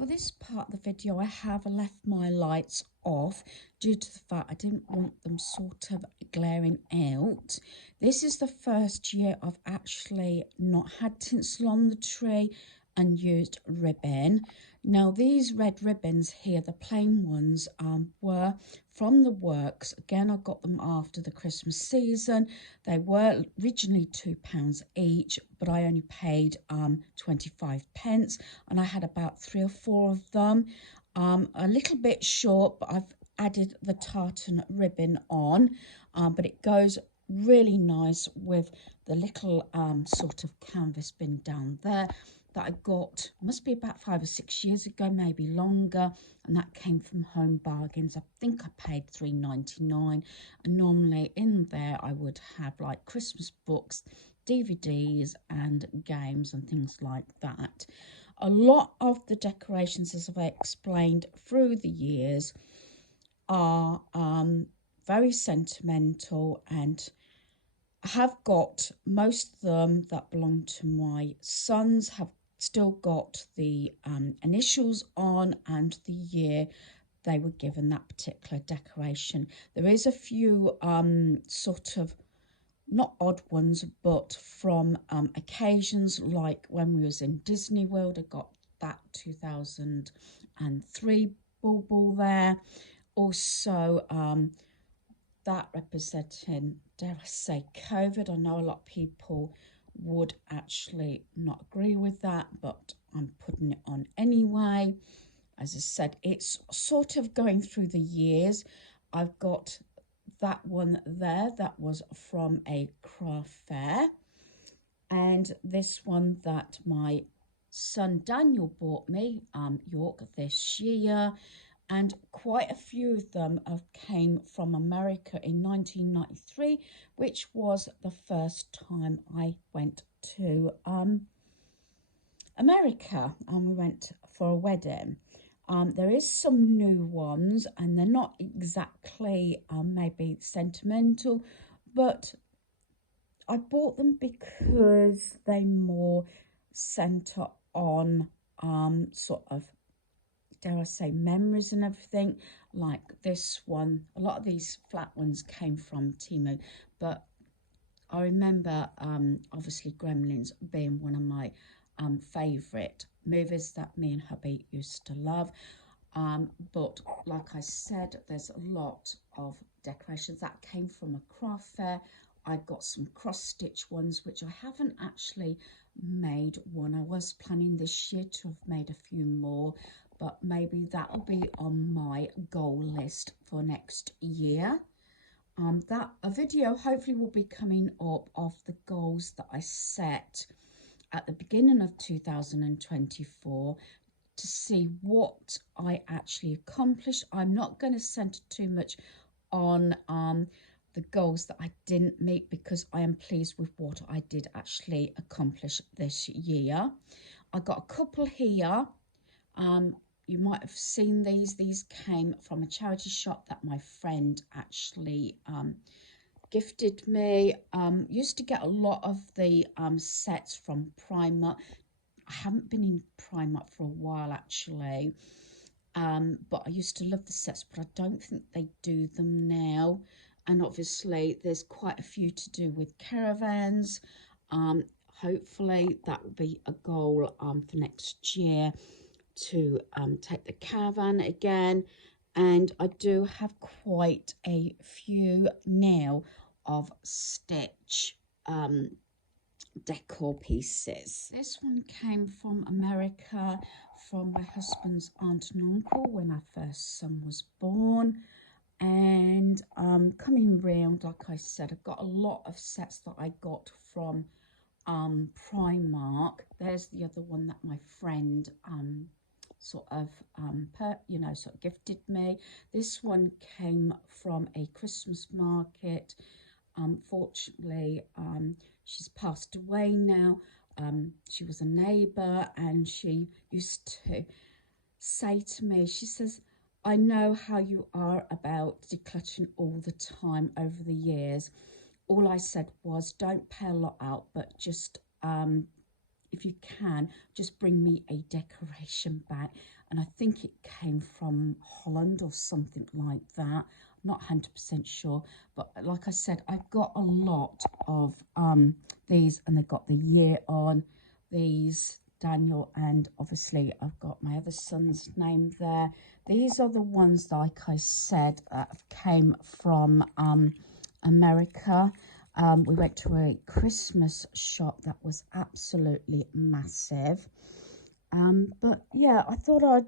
For this part of the video, I have left my lights off due to the fact I didn't want them sort of glaring out. This is the first year I've actually not had tinsel on the tree and used ribbon. Now these red ribbons here, the plain ones, were from the works. Again, I got them after the Christmas season. They were originally £2 each, but I only paid 25 pence, and I had about 3 or 4 of them. A little bit short, but I've added the tartan ribbon on, but it goes really nice with the little sort of canvas bin down there that I got, must be about 5 or 6 years ago, maybe longer, and that came from Home Bargains. I think I paid £3.99, and normally in there I would have like Christmas books, DVDs and games and things like that. A lot of the decorations, as I've explained through the years, are very sentimental, and I have got most of them that belong to my sons, have still got the initials on and the year they were given that particular decoration. There is a few sort of not odd ones, but from occasions, like when we was in Disney World, I got that 2003 bauble there. Also that representing, dare I say, COVID. I know a lot of people would actually not agree with that, but I'm putting it on anyway. As I said, it's sort of going through the years. I've got that one there that was from a craft fair, and this one that my son Daniel bought me, York, this year. And quite a few of them have came from America in 1993, which was the first time I went to America, and we went for a wedding. There is some new ones, and they're not exactly maybe sentimental, but I bought them because they more centre on sort of, dare I say, memories and everything. Like this one, a lot of these flat ones came from Temu, but I remember obviously Gremlins being one of my favourite movies that me and hubby used to love. But like I said, there's a lot of decorations that came from a craft fair. I got some cross-stitch ones, which I haven't actually made one. I was planning this year to have made a few more, but maybe that will be on my goal list for next year. That a video hopefully will be coming up of the goals that I set at the beginning of 2024 to see what I actually accomplished. I'm not going to center too much on the goals that I didn't meet, because I am pleased with what I did actually accomplish this year. I got a couple here. You might have seen these. These came from a charity shop that my friend actually gifted me. Used to get a lot of the sets from Primark. I haven't been in Primark for a while actually, but I used to love the sets, but I don't think they do them now. And obviously there's quite a few to do with caravans. Hopefully that will be a goal for next year, to take the caravan again. And I do have quite a few now of stitch decor pieces. This one came from America, from my husband's aunt and uncle when our first son was born. And coming round, like I said, I've got a lot of sets that I got from Primark. There's the other one that my friend sort of gifted me. This one came from a Christmas market. Unfortunately, she's passed away now. She was a neighbour, and she used to say to me, she says, I know how you are about decluttering all the time over the years. All I said was, don't pay a lot out, but just if you can, just bring me a decoration back. And I think it came from Holland or something like that. I'm not 100% sure, but like I said, I've got a lot of these, and they've got the year on these, Daniel, and obviously I've got my other son's name there. These are the ones, like I said, that came from America. We went to a Christmas shop that was absolutely massive. But yeah, I thought I'd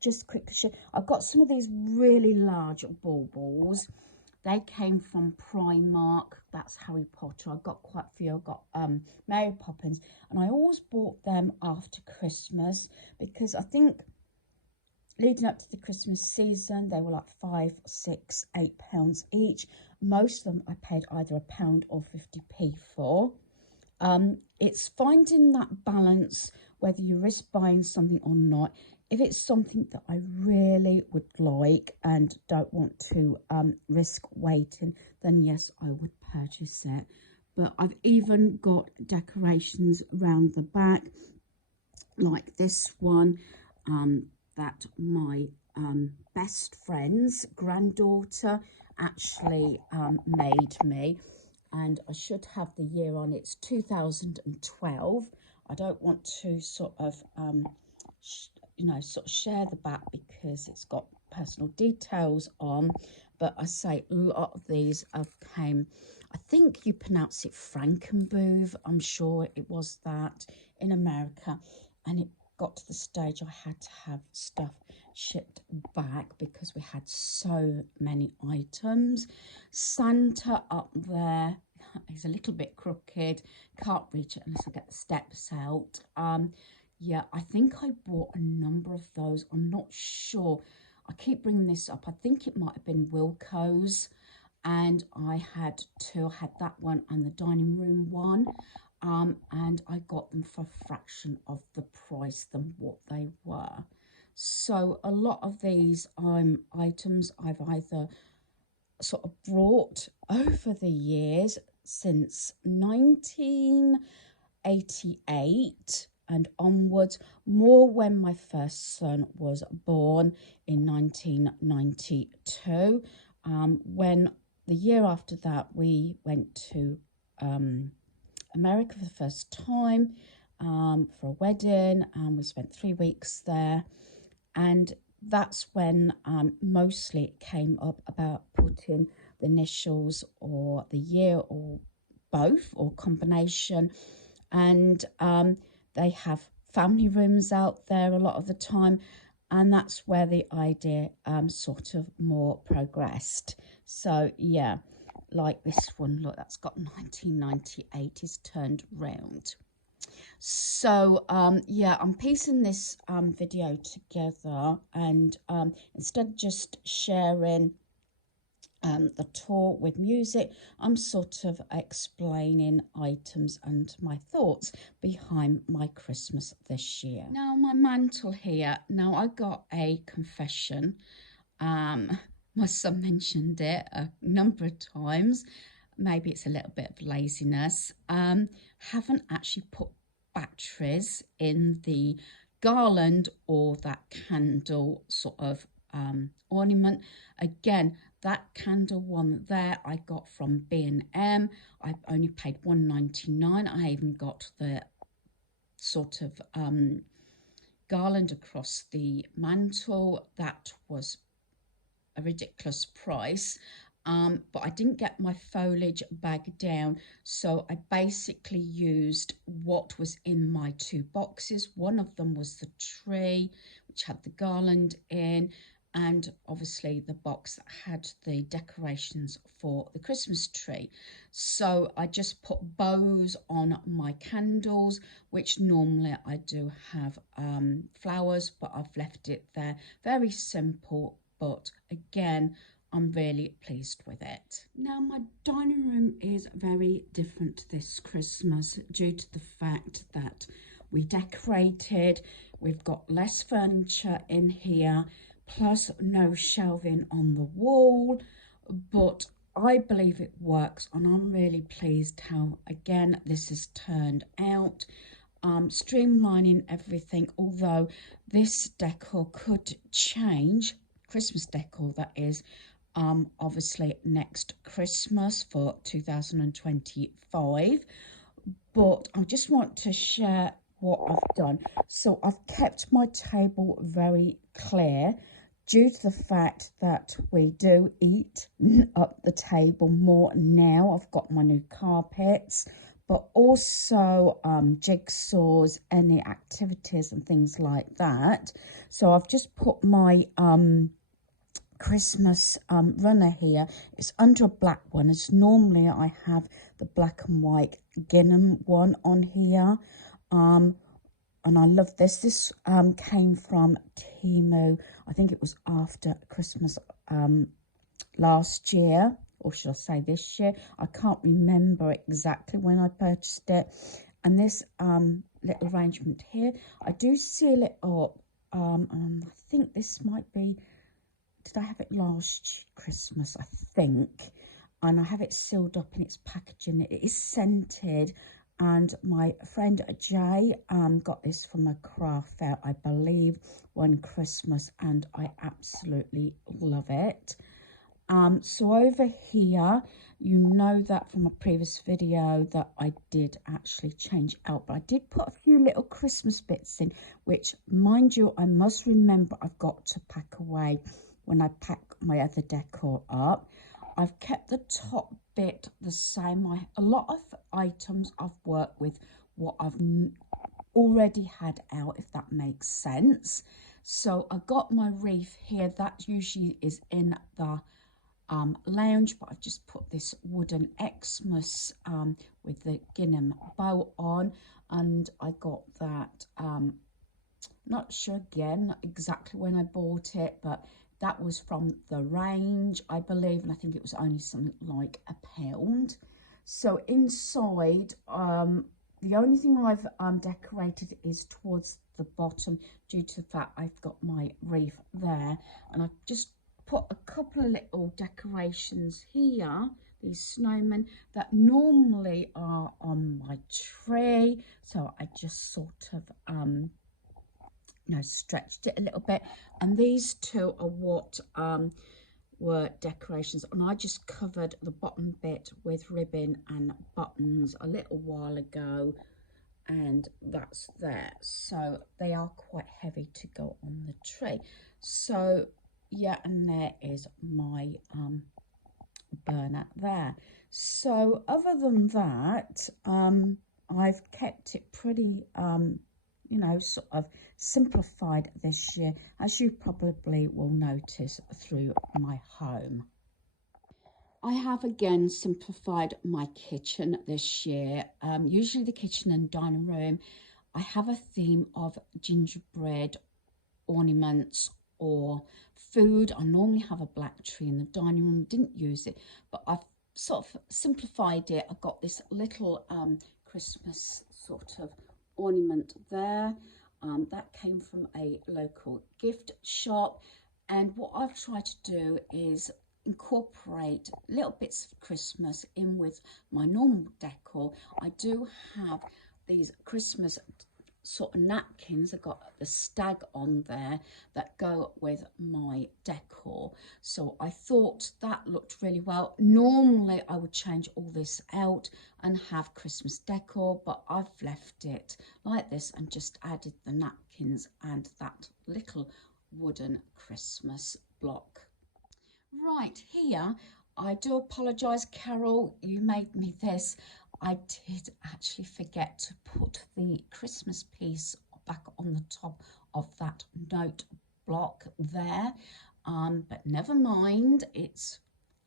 just quickly share. I've got some of these really large baubles. They came from Primark. That's Harry Potter. I got quite a few. I got Mary Poppins, and I always bought them after Christmas because I think leading up to the Christmas season, they were like £5, £6, £8 each. Most of them I paid either £1 or 50p for. It's finding that balance, whether you risk buying something or not. If it's something that I really would like and don't want to risk waiting, then yes, I would purchase it. But I've even got decorations around the back, like this one, that my best friend's granddaughter actually made me. And I should have the year on. It's 2012. I don't want to sort of, share the back because it's got personal details on. But I say a lot of these have came, I think you pronounce it Frankenbooth. I'm sure it was that in America. And it got to the stage I had to have stuff shipped back because we had so many items. Santa up there, he's a little bit crooked, can't reach it unless I get the steps out. Yeah, I think I bought a number of those. I'm not sure. I keep bringing this up. I think it might have been Wilko's, and I had two. I had that one and the dining room one. And I got them for a fraction of the price than what they were. So a lot of these items I've either sort of brought over the years since 1988 and onwards, more when my first son was born in 1992. When the year after that we went to America for the first time for a wedding, and we spent 3 weeks there, and that's when mostly it came up about putting the initials or the year or both or combination. And they have family rooms out there a lot of the time, and that's where the idea sort of more progressed. So yeah, like this one, look, that's got 1998 is turned round. So yeah, I'm piecing this video together, and instead of just sharing the tour with music, I'm sort of explaining items and my thoughts behind my Christmas this year. Now, my mantle here, now I got a confession. My son mentioned it a number of times. Maybe it's a little bit of laziness. Haven't actually put batteries in the garland or that candle sort of ornament. Again, that candle one there I got from B&M. I only paid £1.99. I even got the sort of garland across the mantle. That was a ridiculous price. But I didn't get my foliage bag down, so I basically used what was in my two boxes. One of them was the tree, which had the garland in, and obviously the box that had the decorations for the Christmas tree. So I just put bows on my candles, which normally I do have flowers, but I've left it there. Very simple, but again, I'm really pleased with it. Now, my dining room is very different this Christmas due to the fact that we decorated. We've got less furniture in here, plus no shelving on the wall, but I believe it works, and I'm really pleased how, again, this has turned out. streamlining everything, although this decor could change, Christmas decor that is, obviously next Christmas for 2025. But I just want to share what I've done. So I've kept my table very clear due to the fact that we do eat up the table more now. I've got my new carpets, but also jigsaws, any activities and things like that. So I've just put my Christmas runner here. It's under a black one, as normally I have the black and white gingham one on here. And I love this. This came from Temu. I think it was after Christmas last year, or should I say this year? I can't remember exactly when I purchased it. And this little arrangement here, I do seal it up. And I think this might be, did I have it last Christmas? I think. And I have it sealed up in its packaging. It is scented. And my friend Jay got this from a craft fair, I believe, one Christmas, and I absolutely love it. So over here, you know that from a previous video that I did actually change out, but I did put a few little Christmas bits in, which, mind you, I must remember I've got to pack away when I pack my other decor up. I've kept the top bit the same. A lot of items I've worked with what I've already had out, if that makes sense. So I got my wreath here. That usually is in the lounge, but I've just put this wooden Xmas with the gingham bow on, and I got that, not sure again exactly when I bought it, but that was from the range, I believe, and I think it was only something like £1. So inside, the only thing I've decorated is towards the bottom, due to the fact I've got my wreath there, and I've just put a couple of little decorations here, these snowmen that normally are on my tree. So I just sort of stretched it a little bit, and these two are what were decorations, and I just covered the bottom bit with ribbon and buttons a little while ago, and that's there. So they are quite heavy to go on the tree. So yeah, and there is my burner there. So other than that, I've kept it pretty sort of simplified this year, as you probably will notice through my home. I have again simplified my kitchen this year. Usually the kitchen and dining room, I have a theme of gingerbread ornaments or food. I normally have a black tree in the dining room, didn't use it, but I've sort of simplified it. I've got this little Christmas sort of ornament there. That came from a local gift shop, and what I've tried to do is incorporate little bits of Christmas in with my normal decor. I do have these Christmas sort of napkins. I've got the stag on there that go with my decor, so I thought that looked really well. Normally I would change all this out and have Christmas decor, but I've left it like this and just added the napkins and that little wooden Christmas block. Right here, I do apologise, Carol, you made me this. I did actually forget to put the Christmas piece back on the top of that note block there, but never mind, it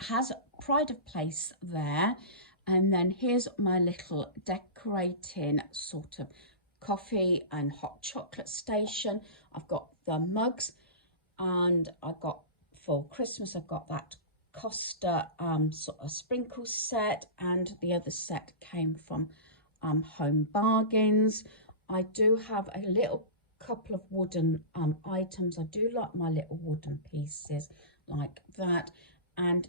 has pride of place there. And then here's my little decorating sort of coffee and hot chocolate station. I've got the mugs, and I've got, for Christmas, I've got that Costa sort of sprinkle set, and the other set came from Home Bargains. I do have a little couple of wooden items. I do like my little wooden pieces like that, and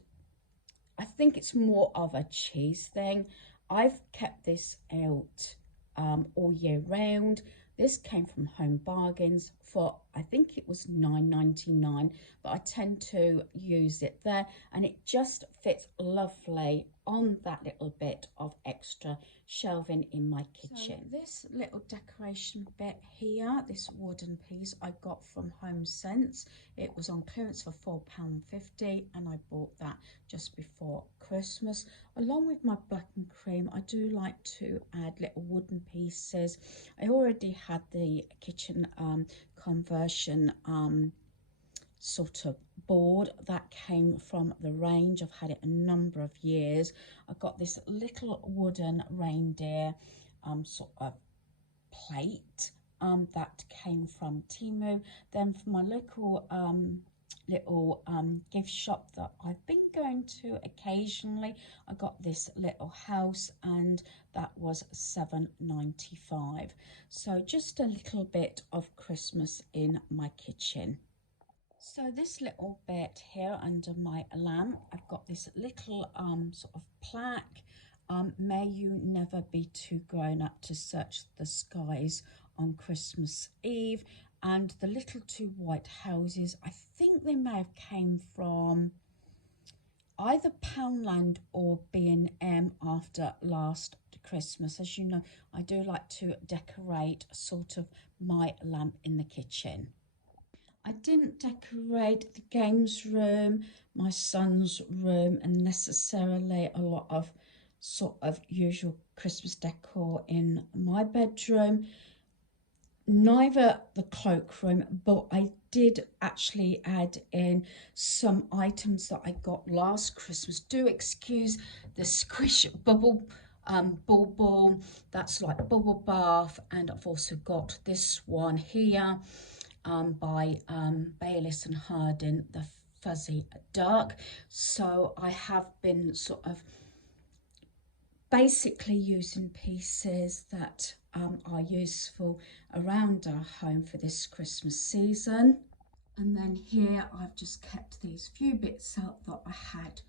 I think it's more of a cheese thing. I've kept this out all year round. This came from Home Bargains for, I think it was £9.99, but I tend to use it there, and it just fits lovely on that little bit of extra shelving in my kitchen. So this little decoration bit here, this wooden piece, I got from HomeSense. It was on clearance for £4.50, and I bought that just before Christmas. Along with my black and cream, I do like to add little wooden pieces. I already had the kitchen conversion sort of board that came from the range. I've had it a number of years. I've got this little wooden reindeer sort of plate that came from Temu. Then for my local little gift shop that I've been going to occasionally, I got this little house, and that was £7.95. So just a little bit of Christmas in my kitchen. So this little bit here under my lamp, I've got this little sort of plaque. May you never be too grown up to search the skies on Christmas Eve. And the little two white houses, I think they may have came from either Poundland or B&M after last Christmas. As you know, I do like to decorate sort of my lamp in the kitchen. I didn't decorate the games room, my son's room, and necessarily a lot of sort of usual Christmas decor in my bedroom. Neither the cloakroom, but I did actually add in some items that I got last Christmas. Do excuse the squish bubble ball. That's like bubble bath, and I've also got this one here by Bayliss and Hardin, the Fuzzy Duck. So I have been sort of basically using pieces that are useful around our home for this Christmas season. And then here I've just kept these few bits out that I had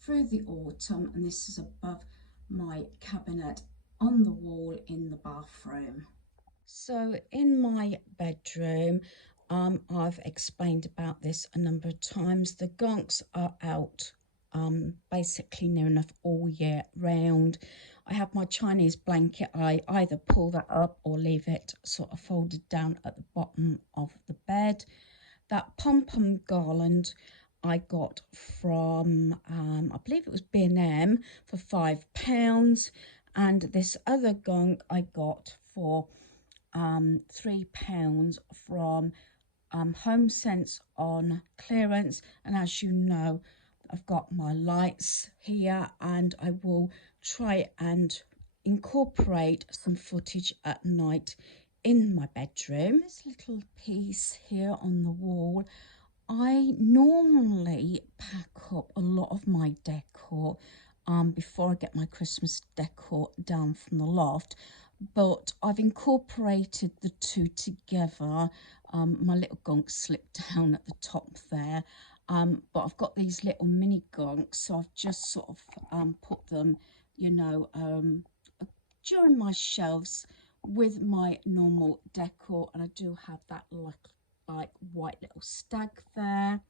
through the autumn, and this is above my cabinet on the wall in the bathroom. So in my bedroom, I've explained about this a number of times. The gonks are out basically near enough all year round. I have my Chinese blanket. I either pull that up or leave it sort of folded down at the bottom of the bed. That pom-pom garland I got from, I believe it was B&M for £5. And this other gunk I got for £3 from HomeSense on clearance. And as you know, I've got my lights here, and I will try and incorporate some footage at night in my bedroom. This little piece here on the wall, I normally pack up a lot of my decor before I get my Christmas decor down from the loft, but I've incorporated the two together. My little gonk slipped down at the top there, but I've got these little mini gonks, so I've just sort of put them, you know, during my shelves with my normal decor. And I do have that like white little stag there.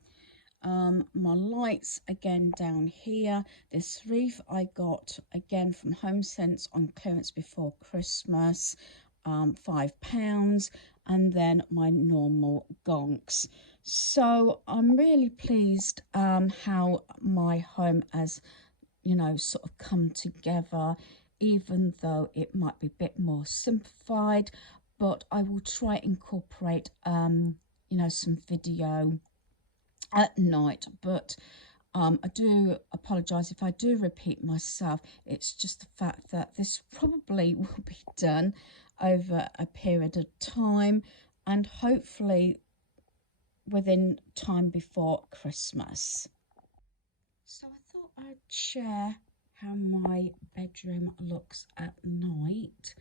My lights again down here. This wreath I got again from HomeSense on clearance before Christmas, £5. And then my normal gonks. So I'm really pleased how my home has, you know, sort of come together, even though it might be a bit more simplified. But I will try and incorporate you know, some video at night. But I do apologise if I do repeat myself. It's just the fact that this probably will be done over a period of time, and hopefully within time before Christmas. So I thought I'd share how my bedroom looks at night.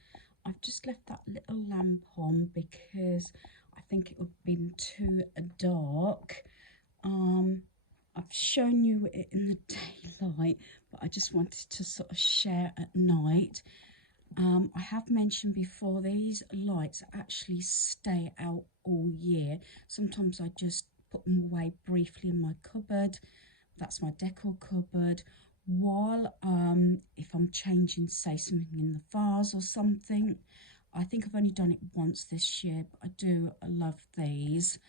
I've just left that little lamp on because I think it would have been too dark. I've shown you it in the daylight, but I just wanted to sort of share at night. I have mentioned before, these lights actually stay out all year. Sometimes I just put them away briefly in my cupboard. That's my decor cupboard. While if I'm changing, say, something in the vase or something. I think I've only done it once this year, but I do love these.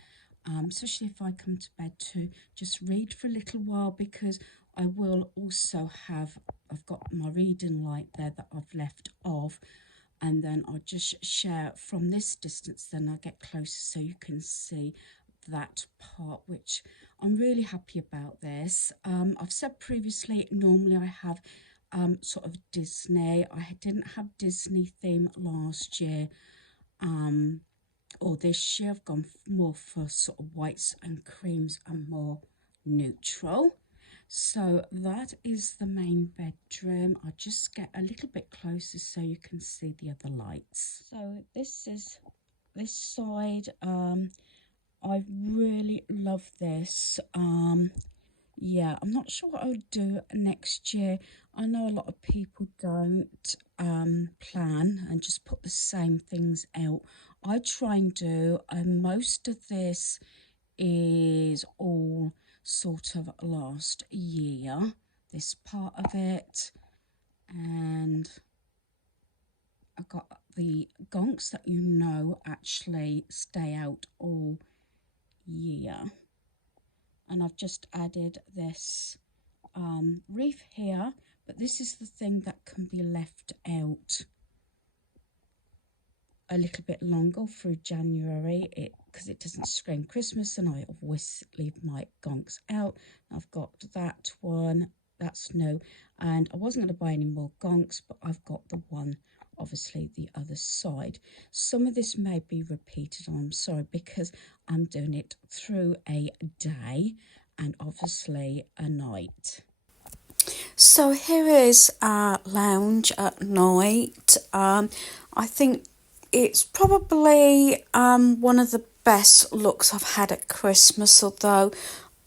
Especially if I come to bed to just read for a little while, because I will also I've got my reading light there that I've left off, and then I'll just share from this distance, then I'll get closer so you can see that part, which I'm really happy about this. I've said previously, normally I have sort of Disney. I didn't have Disney theme last year. Or this year I've gone more for sort of whites and creams and more neutral. So that is the main bedroom. I'll just get a little bit closer so you can see the other lights. So this is this side. I really love this. Yeah, I'm not sure what I would do next year. I know a lot of people don't plan and just put the same things out. I try and do, and most of this is all sort of last year, this part of it. And I've got the gonks that actually stay out all year. And I've just added this wreath here, but this is the thing that can be left out a little bit longer through January, because it doesn't scream Christmas, and I always leave my gonks out. I've got that one, that's new, and I wasn't going to buy any more gonks, but I've got the one, obviously the other side. Some of this may be repeated, I'm sorry, because I'm doing it through a day and obviously a night. So here is our lounge at night. I think it's probably one of the best looks I've had at Christmas, although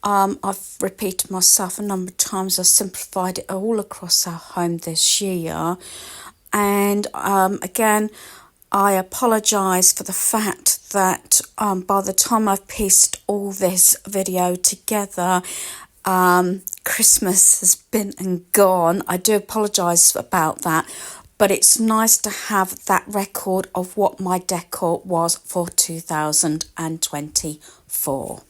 I've repeated myself a number of times. I've simplified it all across our home this year. And again, I apologise for the fact that by the time I've pieced all this video together, Christmas has been and gone. I do apologise about that, but it's nice to have that record of what my decor was for 2024.